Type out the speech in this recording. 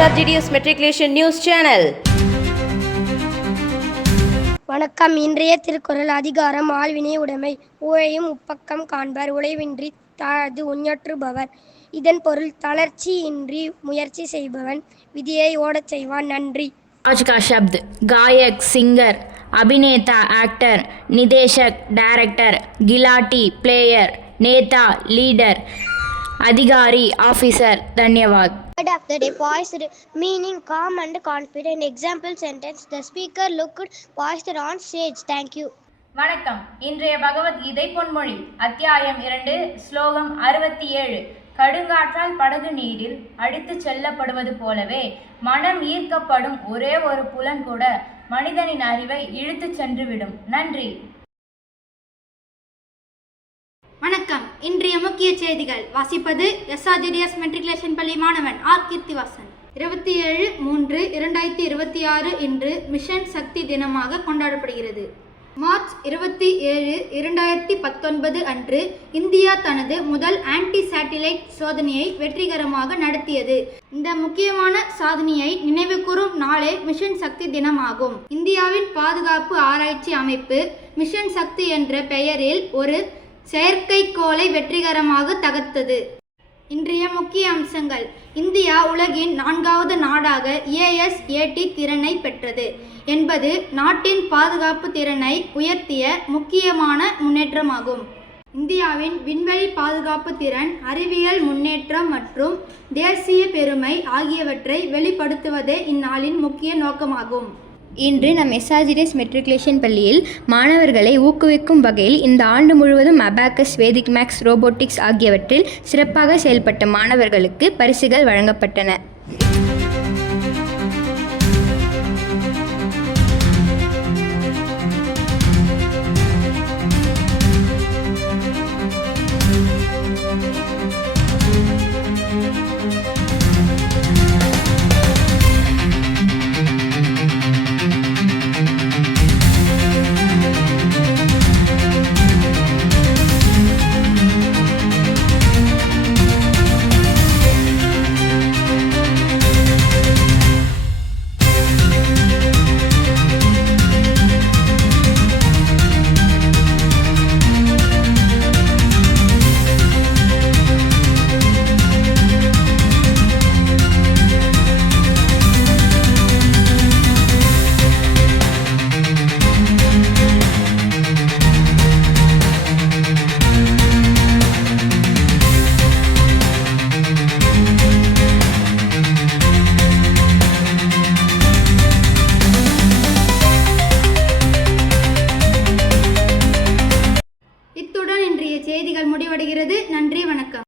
SRGDS Matriculation News Channel. வணக்கம். இன்றைய திருக்குறள் அதிகாரம் ஆள்வினை உடைமை. ஊழையும் உப்பக்கம் காண்பர் உழைவின்றி தாழ்ந்து உஞற்றுபவர். இதன் பொருள் தளர்ச்சி இன்றி முயற்சி செய்பவன் விதியை ஓடச் செய்வான். நன்றி. आज का शब्द गायक, सिंगर, अभिनेता, एक्टर, निदेशक, डायरेक्टर, गिलाटी, प्लेयर, नेता, लीडर, अधिकारी, ऑफिसर. धन्यवाद. Word of the day: poised, meaning calm and confident. Example sentence: the speaker looked poised on stage. Thank you. வணக்கம். இன்றைய பகவத்கீதை பொன்மொழி அத்தியாயம் 2 ஸ்லோகம் 67. கடுங்காற்றால் படகு நீரில் அடித்து செல்லப்படுவது போலவே மனம் ஈர்க்கப்படும் ஒரே ஒரு புலன் கூட மனிதனின் அறிவை இழுத்து சென்றுவிடும். நன்றி. வணக்கம். இன்றைய முக்கிய செய்திகள் வாசிப்பது SRGDS மெட்ரிகுலேஷன் பள்ளி மாணவன் ஆர் கீர்த்திவாசன். 27/3/2026 இன்று மிஷன் சக்தி தினமாக கொண்டாடப்படுகிறது. மார்ச் 27, 2019 அன்று இந்தியா தனது முதல் ஆன்டி சேட்டிலைட் சோதனையை வெற்றிகரமாக நடத்தியது. இந்த முக்கியமான சாதனையை நினைவுகூரும் நாளே மிஷன் சக்தி தினமாகும். இந்தியாவின் பாதுகாப்பு ஆராய்ச்சி அமைப்பு மிஷன் சக்தி என்ற பெயரில் ஒரு செயற்கைக்கோளை வெற்றிகரமாக தகர்த்தது. இன்றைய முக்கிய அம்சங்கள்: இந்தியா உலகின் 4வது நாடாக AS-AT திறனை பெற்றது என்பது நாட்டின் பாதுகாப்பு திறனை உயர்த்திய முக்கியமான முன்னேற்றமாகும். இந்தியாவின் விண்வெளி பாதுகாப்பு திறன், அறிவியல் முன்னேற்றம் மற்றும் தேசிய பெருமை ஆகியவற்றை வெளிப்படுத்துவதே இந்நாளின் முக்கிய நோக்கமாகும். இன்று நம் SRGDS மெட்ரிகுலேஷன் பள்ளியில் மாணவர்களை ஊக்குவிக்கும் வகையில் இந்த ஆண்டு முழுவதும் அபாக்கஸ், வேதிக் மேக்ஸ், ரோபோட்டிக்ஸ் ஆகியவற்றில் சிறப்பாக செயல்பட்ட மாணவர்களுக்கு பரிசுகள் வழங்கப்பட்டன. இத்துடன் இன்றைய செய்திகள் முடிவடைகிறது. நன்றி, வணக்கம்.